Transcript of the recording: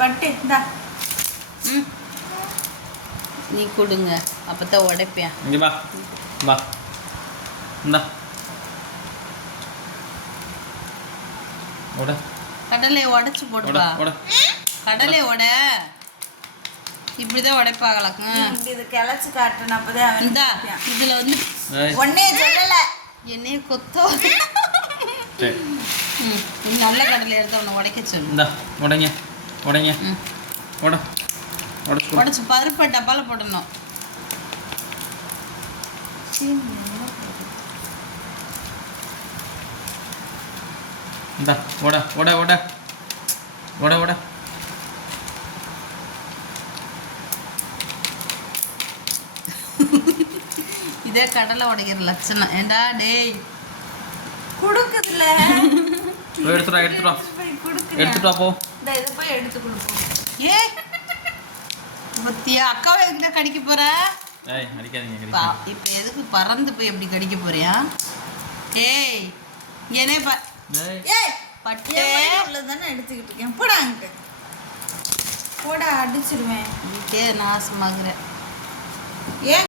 பட்டு இந்தா. நீ கொடுங்க, அப்பதான் உடைப்பேன். இங்க வா வா, இந்தா உட. கடலையை உடைச்சு போட்டுப்பா. கடலையை உட, இப்படிதான் உடைப்பாங்களாக்கு. இது கிளச்சி காட்டுன அப்பதான் அவன் இந்தா இதுல வந்து ஒன்னே சொல்லல என்னைய கொத்தோ. நல்ல கடலை எடுத்து அவனை உடைக்க சொல்லு. இந்தா உடைங்க உடைங்க, உட உடைச்சு பருப்பை டப்பால போடணும். இந்தா உட உட உட உட உட. இதே கடலை உடைக்கிற லட்சணம். ஏண்டா டேய் குடுக்குதுல எடுத்துடா எடுத்துடா குடுக்குறேன். எடுத்துட்டா போ. இந்த இதை போய் எடுத்து கொடுப்போம். ஏ பத்தியா, அக்காவை எதுக்கிட்ட கடிக்க போற? ஏய் அடிக்காதீங்க, இப்ப எதுக்கு பறந்து போய் எப்படி கடிக்க போறியா? ஏய் ஏனே ஏய் பட்டே உள்ளதானே எடுத்துக்கிட்டு இருக்கேன். போடா அங்க போடா, அடிச்சிருவேன். இதுக்கே நாசமாகுற. ஏன்